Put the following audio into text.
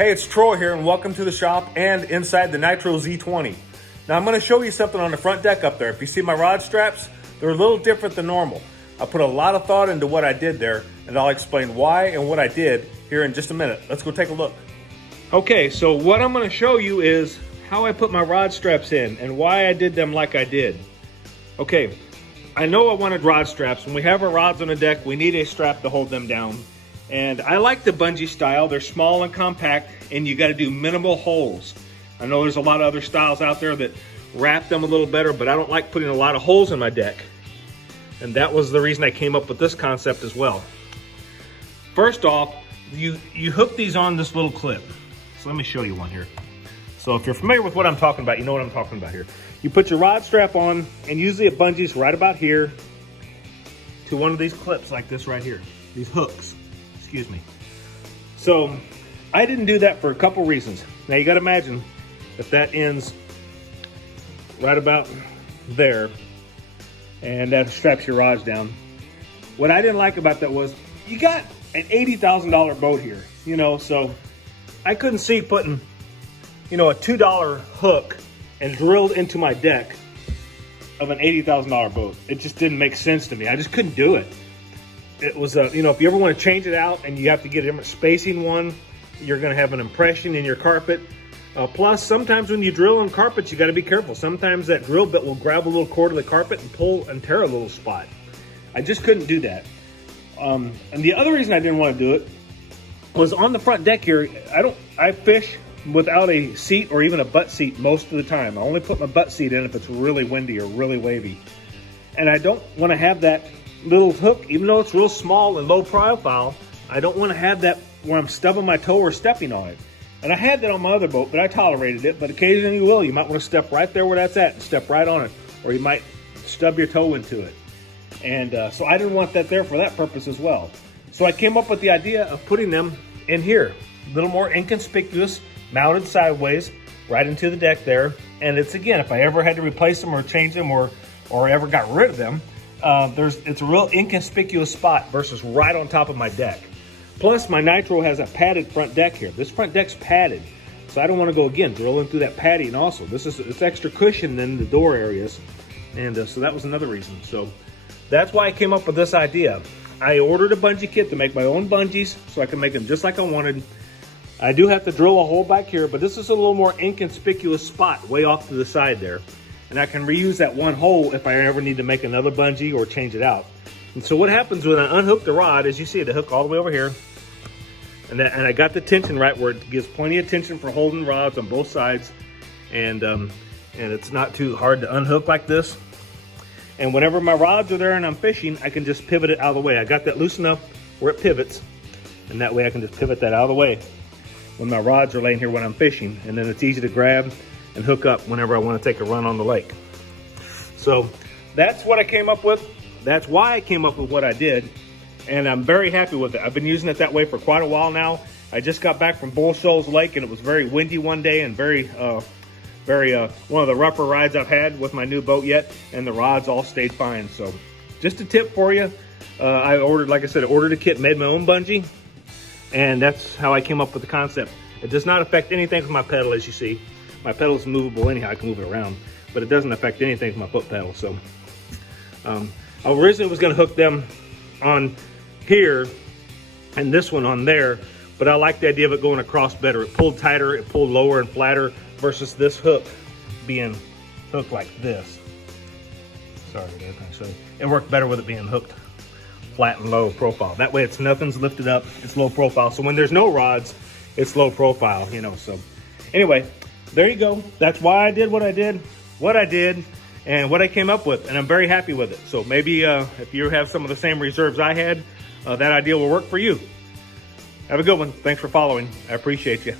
Hey, it's Troy here, and welcome to the shop and inside the Nitro Z20. Now I'm going to show you something on the front deck up there. If you see my rod straps, they're a little different than normal. I put a lot of thought into what I did there, and I'll explain why and what I did here in just a minute. Let's go take a look. Okay, so what I'm going to show you is how I put my rod straps in and why I did them like I did. Okay, I know I wanted rod straps. When we have our rods on the deck, we need a strap to hold them down. And I like the bungee style. They're small and compact, and you got to do minimal holes. I know there's a lot of other styles out there that wrap them a little better, but I don't like putting a lot of holes in my deck. And that was the reason I came up with this concept as well. First off, you hook these on this little clip. So let me show you one here. So if you're familiar with what I'm talking about, you know what I'm talking about here. You put your rod strap on, and usually it bungees right about here to one of these clips like this right here, these hooks. Excuse me. So I didn't do that for a couple reasons. Now you got to imagine if that ends right about there and that straps your rods down. What I didn't like about that was you got an $80,000 boat here, you know, so I couldn't see putting, you know, a $2 hook and drilled into my deck of an $80,000 boat. It just didn't make sense to me. I just couldn't do it. It was, you know, if you ever want to change it out and you have to get a different spacing one, you're going to have an impression in your carpet. Plus, sometimes when you drill on carpets, you got to be careful. Sometimes that drill bit will grab a little cord of the carpet and pull and tear a little spot. I just couldn't do that. And the other reason I didn't want to do it was on the front deck here. I fish without a seat or even a butt seat most of the time. I only put my butt seat in if it's really windy or really wavy. And I don't want to have that little hook, even though it's real small and low profile. I don't want to have that where I'm stubbing my toe or stepping on it. And I had that on my other boat, but I tolerated it. But occasionally you will. You might want to step right there where that's at and step right on it, or you might stub your toe into it. And so I didn't want that there for that purpose as well. So I came up with the idea of putting them in here, a little more inconspicuous, mounted sideways right into the deck there. And it's, again, if I ever had to replace them or change them or ever got rid of them, it's a real inconspicuous spot versus right on top of my deck. Plus, my Nitro has a padded front deck here. This front deck's padded, so I don't want to go, again, drilling through that padding also. It's extra cushion in the door areas, and so that was another reason. So that's why I came up with this idea. I ordered a bungee kit to make my own bungees so I can make them just like I wanted. I do have to drill a hole back here, but this is a little more inconspicuous spot way off to the side there. And I can reuse that one hole if I ever need to make another bungee or change it out. And so what happens when I unhook the rod is, you see the hook all the way over here. And I got the tension right where it gives plenty of tension for holding rods on both sides. And it's not too hard to unhook like this. And whenever my rods are there and I'm fishing, I can just pivot it out of the way. I got that loosened up where it pivots. And that way I can just pivot that out of the way when my rods are laying here when I'm fishing. And then it's easy to grab and hook up whenever I want to take a run on the lake. So that's what I came up with. That's why I came up with what I did. And I'm very happy with it. I've been using it that way for quite a while now. I just got back from Bull Shoals Lake, and it was very windy one day and very one of the rougher rides I've had with my new boat yet, and the rods all stayed fine. So just a tip for you. I ordered, like I said, I ordered a kit, made my own bungee, and that's how I came up with the concept. It does not affect anything with my pedal, as you see. My pedal is movable anyhow, I can move it around, but it doesn't affect anything with my foot pedal. So I originally was going to hook them on here and this one on there, but I like the idea of it going across better. It pulled tighter, it pulled lower and flatter versus this hook being hooked like this. Sorry, it worked better with it being hooked flat and low profile. That way nothing's lifted up, it's low profile. So when there's no rods, it's low profile, you know. So anyway, there you go. That's why I did what I did, and what I came up with, and I'm very happy with it. So maybe if you have some of the same reserves I had, that idea will work for you. Have a good one. Thanks for following. I appreciate you.